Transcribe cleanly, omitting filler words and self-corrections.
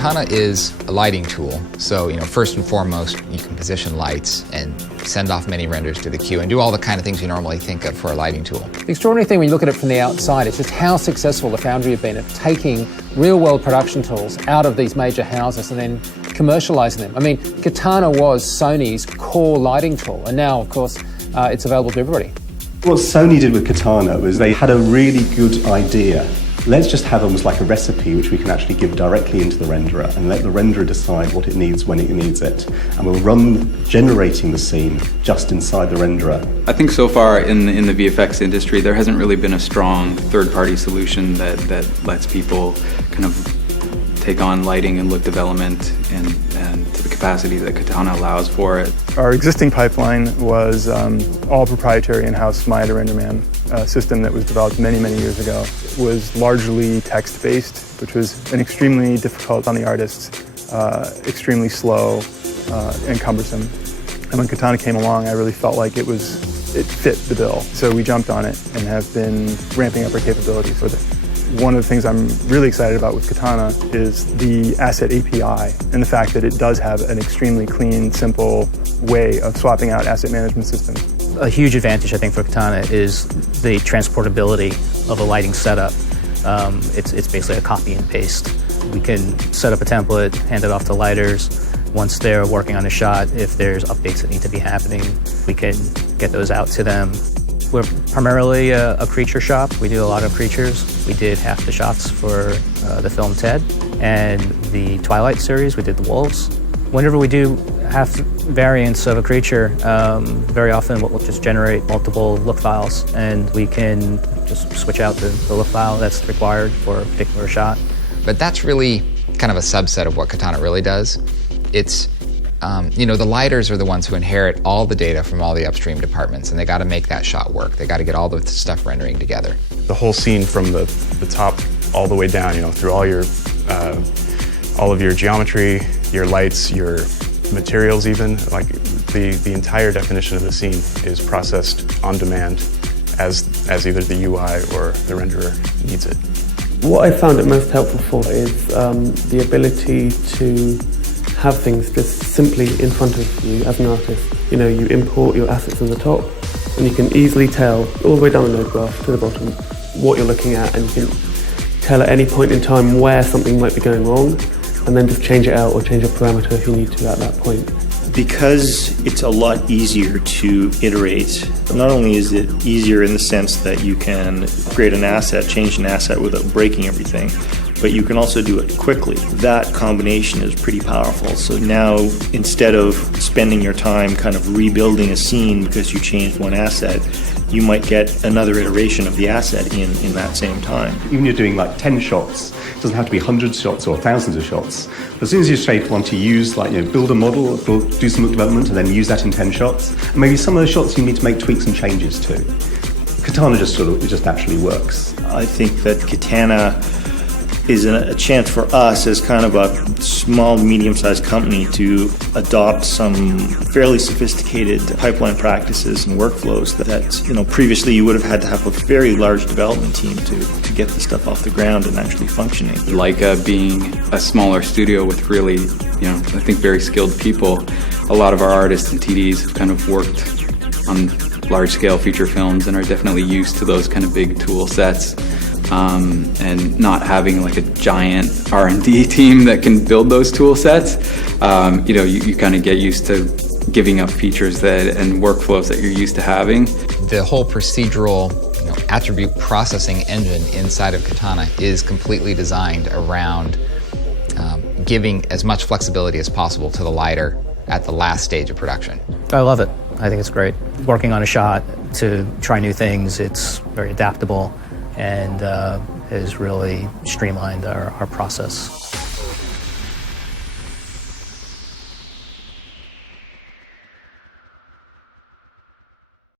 Katana is a lighting tool. So, first and foremost, you can position lights and send off many renders to the queue and do all the kind of things you normally think of for a lighting tool. The extraordinary thing when you look at it from the outside is just how successful the Foundry have been at taking real-world production tools out of these major houses and then commercializing them. I mean, Katana was Sony's core lighting tool, and now, of course, it's available to everybody. What Sony did with Katana was they had a really good idea. Let's just have almost like a recipe which we can actually give directly into the renderer and let the renderer decide what it needs when it needs it. And we'll run generating the scene just inside the renderer. I think so far in the VFX industry, there hasn't really been a strong third-party solution that lets people kind of take on lighting and look development and to the capacity that Katana allows for it. Our existing pipeline was all proprietary in-house Maya to RenderMan system that was developed many years ago. It was largely text-based, which was extremely difficult on the artists, extremely slow and cumbersome. And when Katana came along, I really felt like it fit the bill. So we jumped on it and have been ramping up our capabilities with it. One of the things I'm really excited about with Katana is the asset API and the fact that it does have an extremely clean, simple way of swapping out asset management systems. A huge advantage, I think, for Katana is the transportability of a lighting setup. It's basically a copy and paste. We can set up a template, hand it off to lighters. Once they're working on a shot, if there's updates that need to be happening, we can get those out to them. We're primarily a creature shop. We do a lot of creatures. We did half the shots for the film Ted and the Twilight series. We did the wolves. Whenever we do have variants of a creature, very often we'll just generate multiple look files and we can just switch out the look file that's required for a particular shot. But that's really kind of a subset of what Katana really does. It's the lighters are the ones who inherit all the data from all the upstream departments, and they got to make that shot work. They got to get all the stuff rendering together. The whole scene from the top all the way down, through all of your geometry, your lights, your materials even, like the entire definition of the scene is processed on demand as either the UI or the renderer needs it. What I found it most helpful for is the ability to have things just simply in front of you as an artist. You import your assets in the top and you can easily tell all the way down the node graph to the bottom what you're looking at, and you can tell at any point in time where something might be going wrong and then just change it out or change a parameter if you need to at that point. Because it's a lot easier to iterate, not only is it easier in the sense that you can create an asset, change an asset without breaking everything, but you can also do it quickly. That combination is pretty powerful. So now, instead of spending your time kind of rebuilding a scene because you changed one asset, you might get another iteration of the asset in that same time. Even if you're doing like 10 shots, it doesn't have to be hundreds of shots or thousands of shots. But as soon as you want to use, build a model, do some look development, and then use that in 10 shots, and maybe some of those shots you need to make tweaks and changes to. Katana just actually works. I think that Katana is a chance for us as kind of a small, medium-sized company to adopt some fairly sophisticated pipeline practices and workflows that previously you would have had to have a very large development team to get the stuff off the ground and actually functioning. Leica being a smaller studio with really, I think very skilled people, a lot of our artists and TDs have kind of worked on large-scale feature films and are definitely used to those kind of big tool sets. And not having like a giant R&D team that can build those tool sets, you kind of get used to giving up features and workflows that you're used to having. The whole procedural attribute processing engine inside of Katana is completely designed around giving as much flexibility as possible to the lighter at the last stage of production. I love it. I think it's great. Working on a shot to try new things, it's very adaptable and has really streamlined our process.